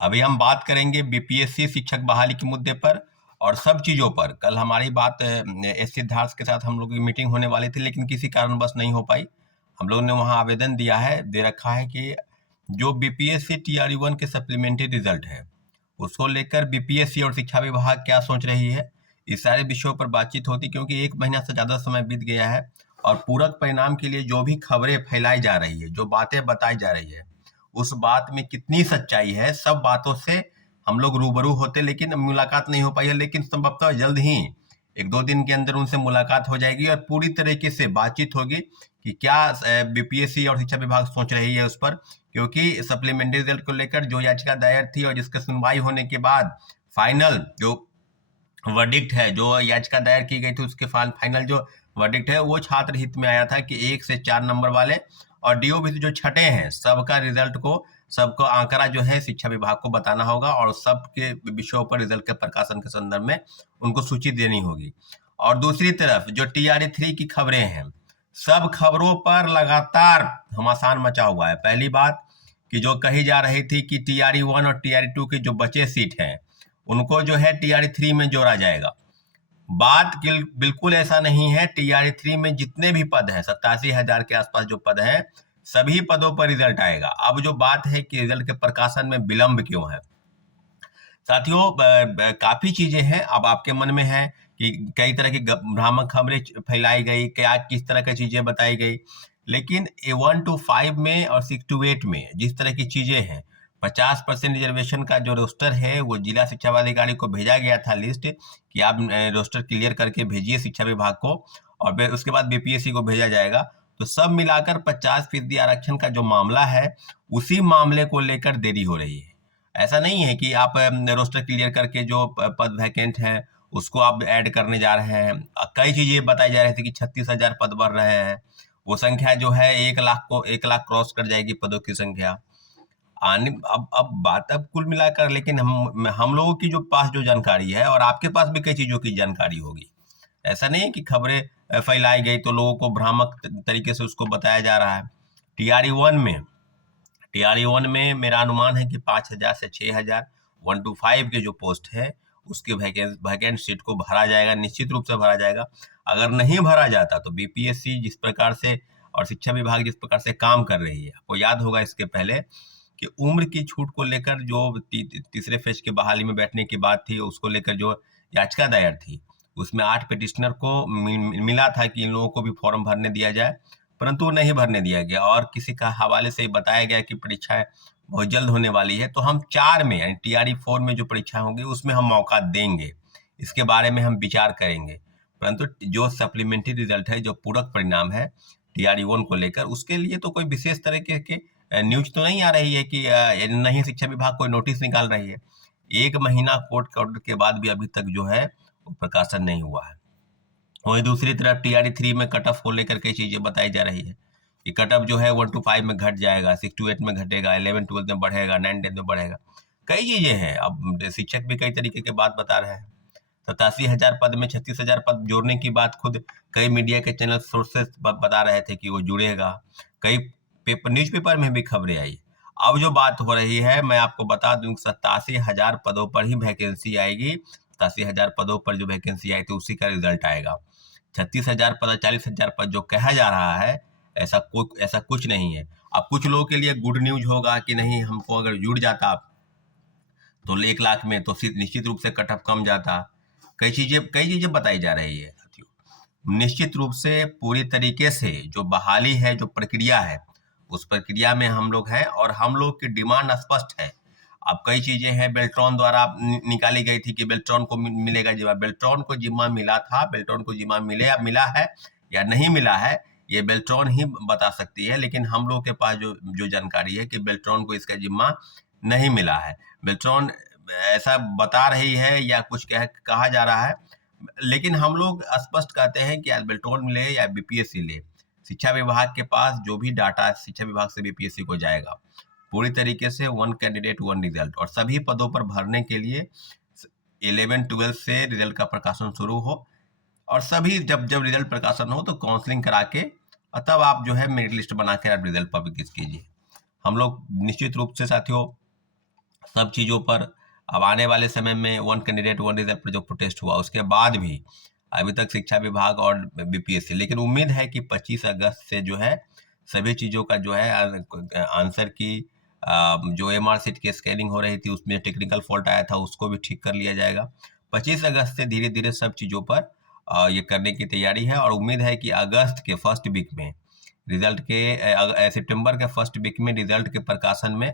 अभी हम बात करेंगे बीपीएससी शिक्षक बहाली के मुद्दे पर और सब चीज़ों पर। कल हमारी बात एस सिद्धार्थ के साथ हम लोग की मीटिंग होने वाली थी, लेकिन किसी कारणवश नहीं हो पाई। हम लोग ने वहाँ आवेदन दिया है, दे रखा है कि जो बीपीएससी टीआरई 1 के सप्लीमेंट्री रिजल्ट है, उसको लेकर बीपीएससी और शिक्षा विभाग क्या सोच रही है, इस सारे विषयों पर बातचीत होती, क्योंकि 1 महीना से ज़्यादा समय बीत गया है और पूरक परिणाम के लिए जो भी खबरें फैलाई जा रही है, जो बातें बताई जा रही है, उस बात में कितनी सच्चाई है, सब बातों से हम लोग रूबरू होते, लेकिन मुलाकात नहीं हो पाई है। लेकिन संभवतः जल्द ही 1-2 दिन के अंदर उनसे मुलाकात हो जाएगी और पूरी तरीके से बातचीत होगी कि क्या बीपीएससी और शिक्षा विभाग सोच रही है उस पर, क्योंकि सप्लीमेंट्री रिजल्ट को लेकर जो याचिका दायर थी और जिसकी सुनवाई होने के बाद फाइनल जो वर्डिक्ट है, जो याचिका दायर की गई थी, उसके फाइनल जो वर्डिक्ट है वो छात्र हित में आया था कि 1 से 4 नंबर वाले और डीओबी जो छठे हैं, सबका रिजल्ट को, सबको आंकड़ा जो है शिक्षा विभाग को बताना होगा और सबके विषयों पर रिजल्ट के प्रकाशन के संदर्भ में उनको सूची देनी होगी। और दूसरी तरफ जो TRE 3 की खबरें हैं, सब खबरों पर लगातार घमासान मचा हुआ है। पहली बात कि जो कही जा रही थी कि TRE 1 और TRE 2 के जो बचे सीट हैं, उनको जो है TRE 3 में जोड़ा जाएगा। बात बिल्कुल ऐसा नहीं है। TRE 3 में जितने भी पद हैं, 87,000 के आसपास जो पद हैं, सभी पदों पर रिजल्ट आएगा। अब जो बात है कि रिजल्ट के प्रकाशन में विलंब क्यों है, साथियों, काफी चीजें हैं। अब आपके मन में है कि कई तरह की भ्रामक खबरें फैलाई गई, क्या किस तरह की चीजें बताई गई, लेकिन 1 to 5 में और 6 to 8 में जिस तरह की चीजें हैं, 50% रिजर्वेशन का जो रोस्टर है वो जिला शिक्षा पदाधिकारी को भेजा गया था लिस्ट कि आप रोस्टर क्लियर करके भेजिए शिक्षा विभाग को, और फिर उसके बाद बीपीएससी को भेजा जाएगा। तो सब मिलाकर 50% आरक्षण का जो मामला है, उसी मामले को लेकर देरी हो रही है। ऐसा नहीं है कि आप रोस्टर क्लियर करके जो पद वैकेंट हैं उसको आप ऐड करने जा रहे हैं। कई चीजें बताई जा रही थी कि 36,000 पद बढ़ रहे हैं, वो संख्या जो है 1 लाख क्रॉस कर जाएगी पदों की संख्या आने। अब बात अब कुल मिलाकर, लेकिन हम लोगों की जो पास जो जानकारी है और आपके पास भी कई चीजों की जानकारी होगी। ऐसा नहीं है कि खबरें फैलाई गई तो लोगों को भ्रामक तरीके से उसको बताया जा रहा है। टीआरई 1 में मेरा अनुमान है कि 5,000 से 6,000 1 to 5 के जो पोस्ट है उसके वैकेंट सीट को भरा जाएगा, निश्चित रूप से भरा जाएगा। अगर नहीं भरा जाता तो बीपीएससी जिस प्रकार से और शिक्षा विभाग जिस प्रकार से काम कर रही है, आपको याद होगा इसके पहले कि उम्र की छूट को लेकर जो तीसरे फेज की बहाली में बैठने की बात थी, उसको लेकर जो याचिका दायर थी, उसमें 8 पिटिशनर को मिला था कि इन लोगों को भी फॉर्म भरने दिया जाए, परंतु नहीं भरने दिया गया और किसी का हवाले से बताया गया कि परीक्षाएं बहुत जल्द होने वाली है, तो हम 4 में यानी TRE 4 में जो परीक्षा होंगी उसमें हम मौका देंगे, इसके बारे में हम विचार करेंगे। परंतु जो सप्लीमेंट्री रिजल्ट है, जो पूरक परिणाम है TRE 1 को लेकर, उसके लिए तो कोई विशेष तरीके के न्यूज तो नहीं आ रही है कि नहीं शिक्षा विभाग कोई नोटिस निकाल रही है। 1 महीना कोर्ट के ऑर्डर के बाद भी अभी तक जो है वो प्रकाशन नहीं हुआ है। वहीं दूसरी तरफ TRE 3 में कट ऑफ को लेकर कई चीजें बताई जा रही है कि कट ऑफ जो है 1 to 5 में घट जाएगा, 6 to 8 में घटेगा, 11-12 में बढ़ेगा, 9-10 में बढ़ेगा। कई चीजें हैं। अब शिक्षक भी कई तरीके की बात बता रहे हैं। 87,000 पद में 36,000 पद जोड़ने की बात खुद कई मीडिया के चैनल सोर्सेस बता रहे थे कि वो जुड़ेगा। कई न्यूज़पेपर में भी खबरें आई। अब जो बात हो रही है, मैं आपको बता दूं, 87,000 पदों पर ही वैकेंसी आएगी। 87,000 पदों पर जो वैकेंसी आई थी उसी का रिजल्ट आएगा। 36,000 पद, 40,000 पद जो कहा जा रहा है, ऐसा कुछ नहीं है। अब कुछ लोगों के लिए गुड न्यूज होगा कि नहीं, हमको अगर जुड़ जाता तो 1 लाख में तो निश्चित रूप से कट ऑफ कम जाता। कई चीजें बताई जा रही है साथियों। निश्चित रूप से पूरी तरीके से जो बहाली है, जो प्रक्रिया है, उस प्रक्रिया में हम लोग हैं और हम लोग की डिमांड स्पष्ट है। अब कई चीजें हैं बेल्ट्रॉन द्वारा निकाली गई थी कि बेल्ट्रॉन को मिलेगा जिम्मा। बेल्ट्रॉन को जिम्मा मिला था, बेल्ट्रॉन को जिम्मा मिला है या नहीं मिला है, ये बेल्ट्रॉन ही बता सकती है। लेकिन हम लोग के पास जो जानकारी है कि बेल्ट्रॉन को इसका जिम्मा नहीं मिला है। बेल्ट्रॉन ऐसा बता रही है या कुछ कहा जा रहा है, लेकिन हम लोग स्पष्ट कहते हैं कि बेल्ट्रॉन मिले या बीपीएससी ले, शिक्षा विभाग के पास जो भी डाटा शिक्षा विभाग से बीपीएससी को जाएगा, पूरी तरीके से 1 कैंडिडेट 1 रिजल्ट, और सभी पदों पर भरने के लिए 11-12 से रिजल्ट का प्रकाशन शुरू हो, और सभी जब रिजल्ट प्रकाशन हो तो काउंसलिंग करा के तब आप जो है मेरिट लिस्ट बना के आप रिजल्ट पब्लिश कीजिए। हम लोग निश्चित रूप से साथियों सब चीज़ों पर अब आने वाले समय में वन कैंडिडेट वन रिजल्ट पर जो प्रोटेस्ट हुआ उसके बाद भी अभी तक शिक्षा विभाग और बीपीएससी, लेकिन उम्मीद है कि 25 अगस्त से जो है सभी चीज़ों का जो है आंसर की जो एमआर सीट की स्कैनिंग हो रही थी उसमें टेक्निकल फॉल्ट आया था उसको भी ठीक कर लिया जाएगा। 25 अगस्त से धीरे धीरे सब चीज़ों पर ये करने की तैयारी है और उम्मीद है कि अगस्त के फर्स्ट वीक में रिजल्ट के सितंबर के फर्स्ट वीक में रिजल्ट के प्रकाशन में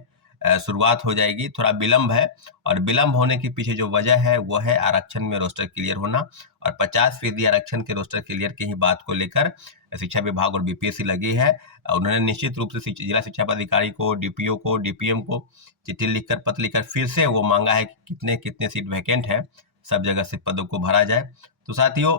शुरुआत हो जाएगी। थोड़ा विलंब है और विलंब होने के पीछे जो वजह है वो है आरक्षण में रोस्टर क्लियर होना और 50% आरक्षण के रोस्टर क्लियर की ही बात को लेकर शिक्षा विभाग और बीपीएससी लगी है। उन्होंने निश्चित रूप से जिला शिक्षा पदाधिकारी को, डीपीओ को, डीपीएम को चिट्ठी लिखकर, पत्र लिखकर फिर से वो मांगा है कि कितने कितने सीट वैकेंट है, सब जगह से पदों को भरा जाए। तो साथियों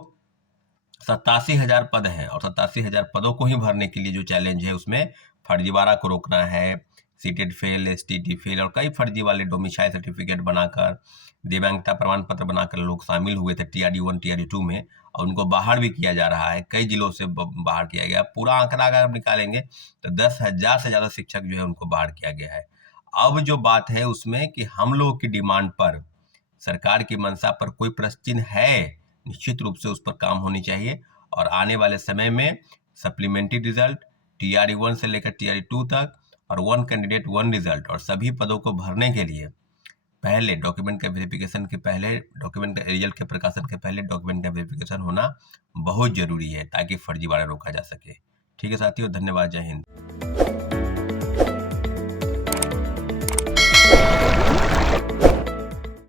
87,000 पद हैं और 87,000 पदों को ही भरने के लिए जो चैलेंज है उसमें फर्जीवाड़ा को रोकना है, सीटेड फेल, एसटीटी फेल और कई फर्जी वाले डोमिसाइल सर्टिफिकेट बनाकर, दिव्यांगता प्रमाण पत्र बनाकर लोग शामिल हुए थे टीआरडी 1 टीआरडी 2 में और उनको बाहर भी किया जा रहा है। कई जिलों से बाहर किया गया। पूरा आंकड़ा अगर निकालेंगे तो 10,000 से ज़्यादा शिक्षक जो है उनको बाहर किया गया है। अब जो बात है उसमें कि हम लोगों की डिमांड पर, सरकार की मंशा पर कोई प्रश्न चिन्ह है, निश्चित रूप से उस पर काम होनी चाहिए और आने वाले समय में सप्लीमेंट्री रिजल्ट टीआरडी 1 से लेकर टीआरडी 2 तक और वन कैंडिडेट वन रिजल्ट और सभी पदों को भरने के लिए पहले डॉक्यूमेंट का वेरिफिकेशन के पहले, डॉक्यूमेंट का रिजल्ट के प्रकाशन के पहले डॉक्यूमेंट का वेरिफिकेशन होना बहुत जरूरी है ताकि फर्जीवाड़ा रोका जा सके। ठीक है साथियों, धन्यवाद, जय हिंद।